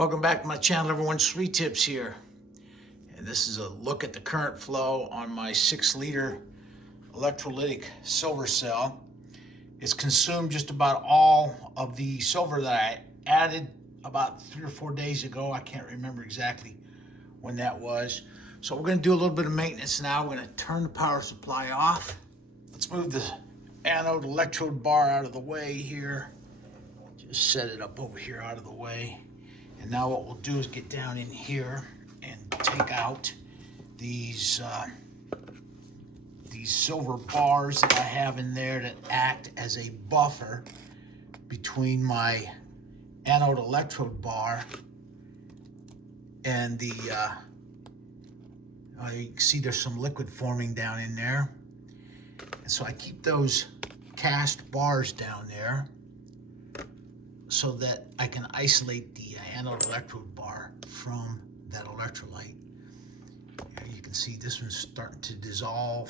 Welcome back to my channel, everyone. Sri Tips here. And this is a look at the current flow on my 6-liter electrolytic silver cell. It's consumed just about all of the silver that I added about 3 or 4 days ago. I can't remember exactly when that was. So we're going to do a little bit of maintenance now. We're going to turn the power supply off. Let's move the anode electrode bar out of the way here. Just set it up over here out of the way. And now what we'll do is get down in here and take out these silver bars that I have in there that act as a buffer between my anode electrode bar and the, you can see there's some liquid forming down in there. And so I keep those cast bars down there so that I can isolate the anode electrode bar from that electrolyte. You can see this one's starting to dissolve.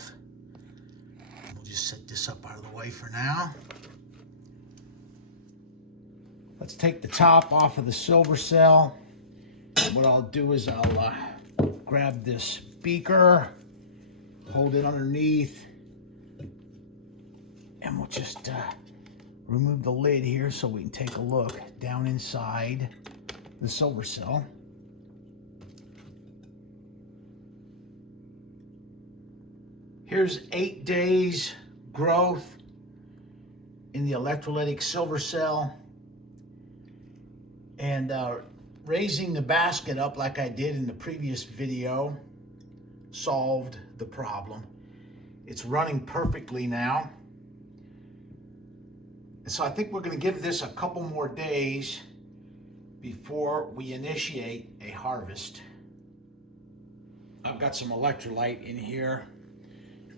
We'll just set this up out of the way for now. Let's take the top off of the silver cell. And what I'll do is I'll grab this beaker, hold it underneath, and we'll just remove the lid here so we can take a look down inside the silver cell. Here's 8 days growth in the electrolytic silver cell. And raising the basket up like I did in the previous video solved the problem. It's running perfectly now. So I think we're going to give this a couple more days before we initiate a harvest. I've got some electrolyte in here,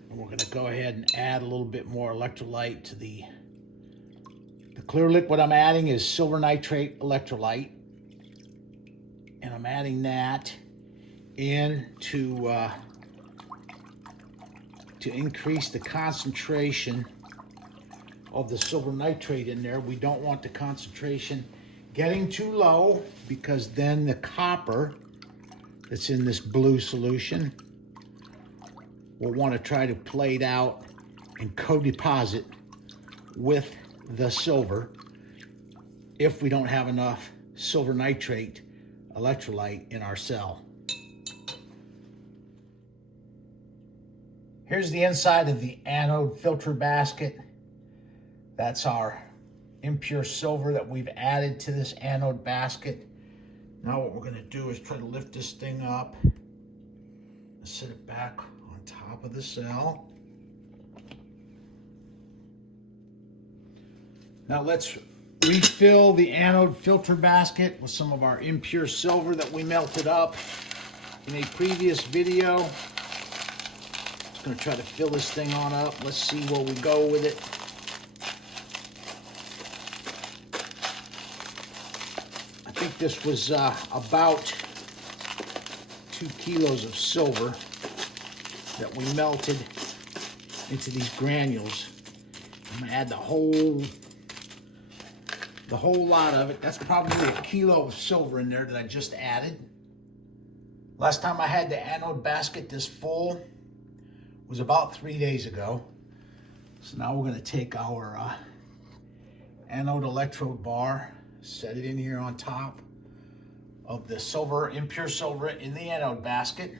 and we're going to go ahead and add a little bit more electrolyte to the clear liquid I'm adding is silver nitrate electrolyte, and I'm adding that in to increase the concentration of the silver nitrate in there. We don't want the concentration getting too low, because then the copper that's in this blue solution will want to try to plate out and co-deposit with the silver if we don't have enough silver nitrate electrolyte in our cell. Here's the inside of the anode filter basket. That's our impure silver that we've added to this anode basket. Now what we're going to do is try to lift this thing up and set it back on top of the cell. Now let's refill the anode filter basket with some of our impure silver that we melted up in a previous video. Just going to try to fill this thing on up. Let's see where we go with it. I think this was about 2 kilos of silver that we melted into these granules. I'm going to add the whole lot of it. That's probably 1 kilo of silver in there that I just added. Last time I had the anode basket this full was about 3 days ago. So now we're going to take our anode electrode bar, set it in here on top of the silver, impure silver in the anode basket.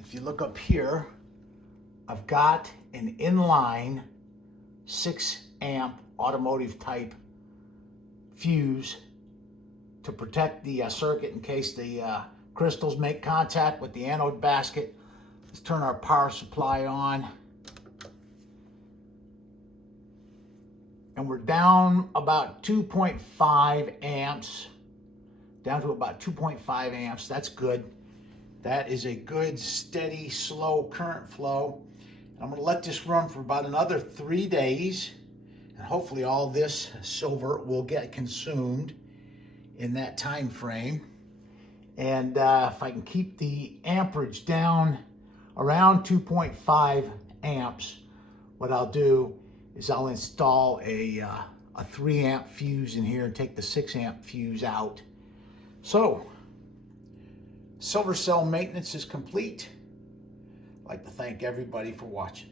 If you look up here, I've got an inline 6 amp automotive type fuse to protect the circuit in case the crystals make contact with the anode basket. Let's turn our power supply on. And we're down about 2.5 amps, down to about 2.5 amps. That's good. That is a good, steady, slow current flow. I'm going to let this run for about another 3 days, and hopefully all this silver will get consumed in that time frame. And if I can keep the amperage down around 2.5 amps, what I'll do is I'll install a 3 amp fuse in here and take the 6 amp fuse out So, silver cell maintenance is complete. I'd like to thank everybody for watching.